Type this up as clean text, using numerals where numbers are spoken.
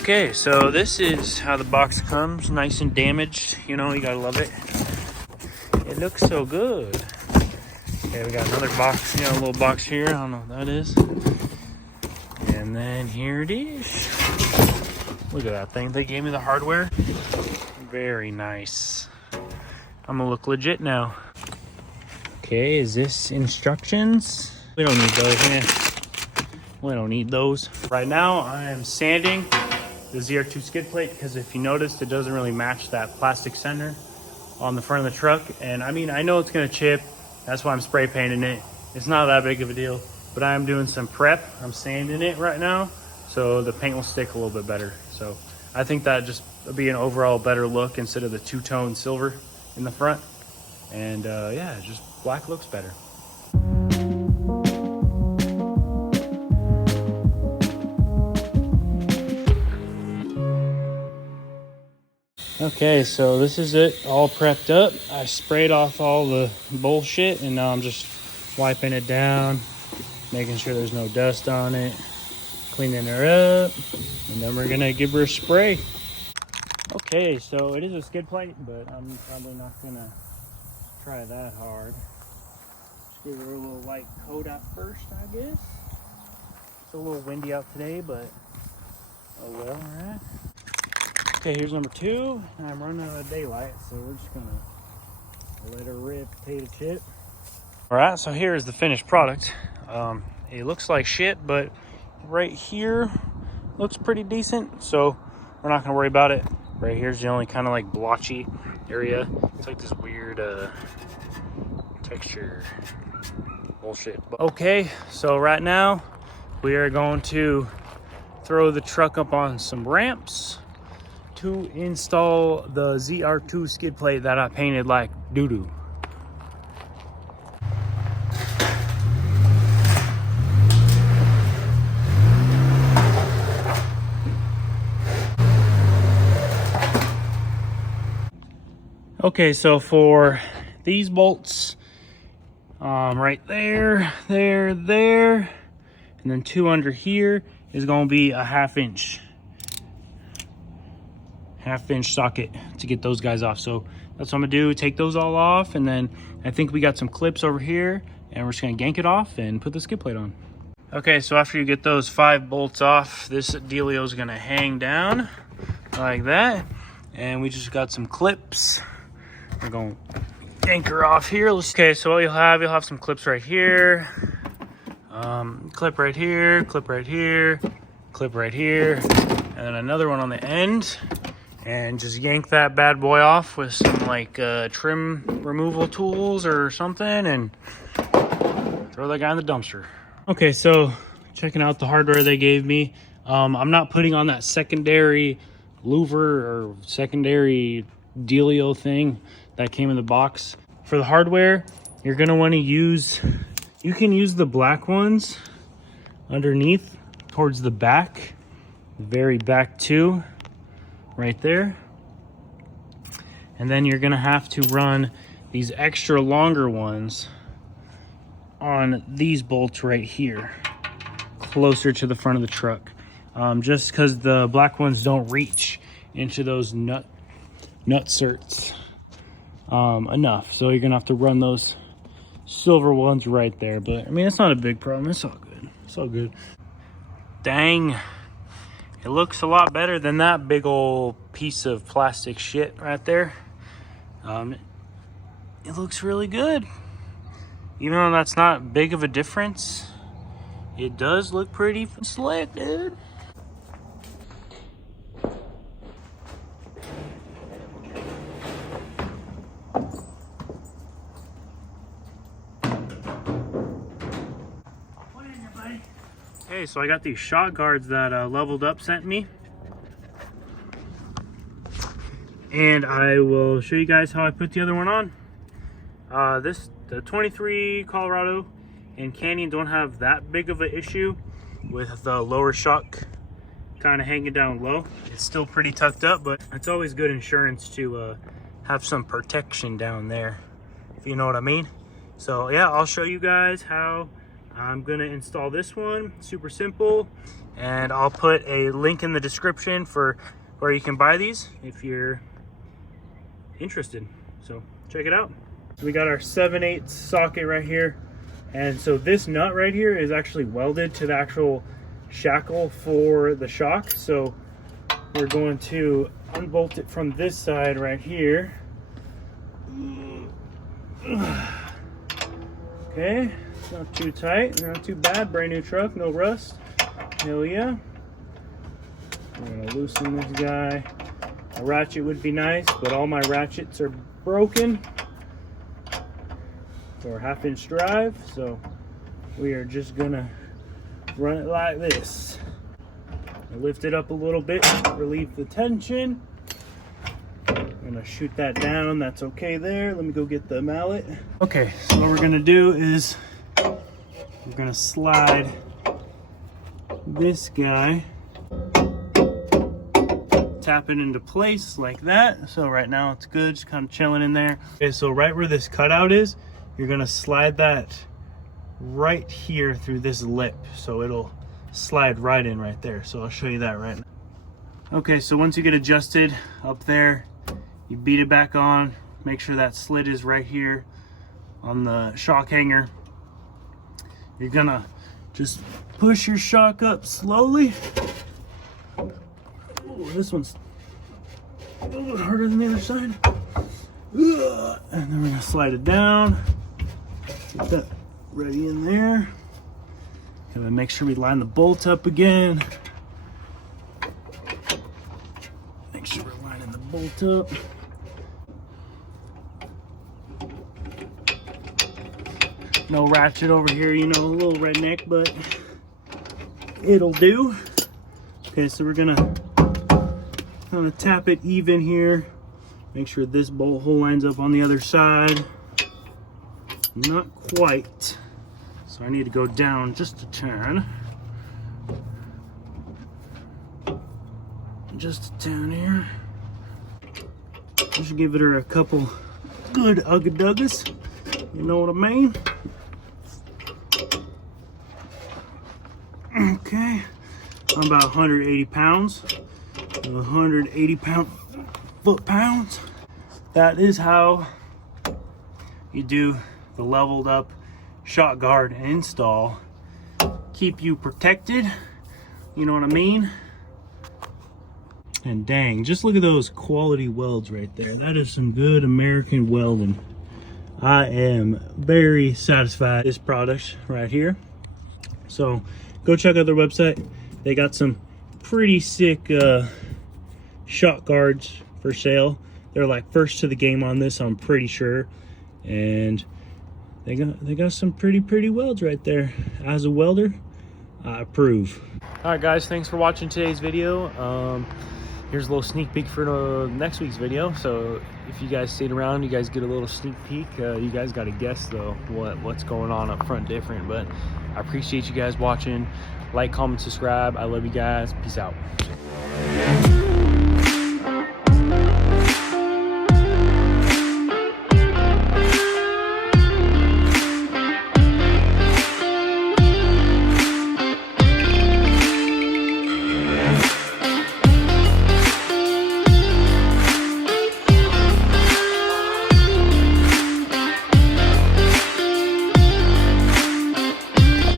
Okay, so this is how the box comes, nice and damaged. You know, you gotta love it. It looks so good. Okay, we got another box, you know, a little box here. I don't know what that is. And then here it is. Look at that thing. They gave me the hardware. Very nice. I'm gonna look legit now. Okay, is this instructions? We don't need those, man. We don't need those. Right now, I am sanding the ZR2 skid plate because if you noticed, it doesn't really match that plastic center on the front of the truck. And I mean, I know it's gonna chip. That's why I'm spray painting it. It's not that big of a deal, but I am doing some prep. I'm sanding it right now, so the paint will stick a little bit better. So I think that just be an overall better look instead of the two-tone silver in the front. And yeah, just black looks better. Okay, so this is it, all prepped up. I sprayed off all the bullshit and now I'm just wiping it down, making sure there's no dust on it, cleaning her up, and then we're gonna give her a spray. Okay, so it is a skid plate, but I'm probably not gonna try that hard. Just give her a little light coat out first, I guess. It's a little windy out today, but oh well, all right. Okay, here's number 2. I'm running out of daylight, so we're just gonna let her rip potato chip. All right, so here is the finished product. It looks like shit, but right here looks pretty decent, so we're not gonna worry about it. Right here's the only kind of like blotchy area. It's like this weird texture bullshit. Okay, so right now we are going to throw the truck up on some ramps to install the ZR2 skid plate that I painted like doo-doo. Okay, so for these bolts, right there, there, and then 2 under here is gonna be a half-inch socket to get those guys off. So that's what I'm gonna do, take those all off, and then I think we got some clips over here and we're just gonna yank it off and put the skid plate on. Okay, so after you get those 5 bolts off, this dealio is gonna hang down like that, and we just got some clips. We're gonna yank her off here. Okay, so what you'll have some clips right here, clip right here, clip right here, clip right here, and then another one on the end. And just yank that bad boy off with some like trim removal tools or something and throw that guy in the dumpster. Okay, so checking out the hardware they gave me. I'm not putting on that secondary louver or secondary dealio thing that came in the box. For the hardware, you're gonna wanna use, you can use the black ones underneath towards the back, the very back too. Right there. And then you're gonna have to run these extra longer ones on these bolts right here, closer to the front of the truck. Just because the black ones don't reach into those nutserts enough. So you're gonna have to run those silver ones right there. But I mean, it's not a big problem, it's all good. It's all good. Dang. It looks a lot better than that big old piece of plastic shit right there. It looks really good. Even though that's not big of a difference, it does look pretty slick, dude. Okay, so I got these shot guards that Leveled Up sent me. And I will show you guys how I put the other one on. The 23 Colorado and Canyon don't have that big of an issue with the lower shock kind of hanging down low. It's still pretty tucked up, but it's always good insurance to have some protection down there, if you know what I mean. So yeah, I'll show you guys how I'm gonna install this one, super simple, and I'll put a link in the description for where you can buy these if you're interested. So check it out. So we got our 7/8 socket right here, and so this nut right here is actually welded to the actual shackle for the shock. So we're going to unbolt it from this side right here. Okay, it's not too tight, not too bad. Brand new truck, no rust. Hell yeah. We're gonna loosen this guy. A ratchet would be nice, but all my ratchets are broken for 1/2-inch drive, so we are just gonna run it like this. I lift it up a little bit, relieve the tension. I'm gonna shoot that down, that's okay there. Let me go get the mallet. Okay, so what we're gonna do is we're gonna slide this guy, tap it into place like that. So right now it's good, just kind of chilling in there. Okay, so right where this cutout is, you're gonna slide that right here through this lip, so it'll slide right in right there. So I'll show you that right now. Okay, so once you get adjusted up there, you beat it back on, make sure that slit is right here on the shock hanger. You're gonna just push your shock up slowly. Ooh, this one's a little bit harder than the other side. And then we're gonna slide it down. Get that ready in there. Gonna make sure we line the bolt up again. Make sure we're lining the bolt up. No ratchet over here, you know, a little redneck, but it'll do. Okay, so we're gonna tap it even here. Make sure this bolt hole lines up on the other side. Not quite. So I need to go down just a turn. Just a turn here. Just give it her a couple good ugga-duggas. You know what I mean? Okay. I'm about 180 pounds. 180 foot-pounds. That is how you do the leveled up shock guard install. Keep you protected, you know what I mean? And dang, just look at those quality welds right there. That is some good American welding. I am very satisfied with this product right here. So go check out their website. They got some pretty sick shock guards for sale. They're like first to the game on this, I'm pretty sure. And they got some pretty welds right there. As a welder, I approve. All right guys, thanks for watching today's video. Here's a little sneak peek for next week's video. So if you guys stayed around, you guys get a little sneak peek. You guys got to guess though what's going on up front different. But I appreciate you guys watching. Like, comment, subscribe. I love you guys. Peace out.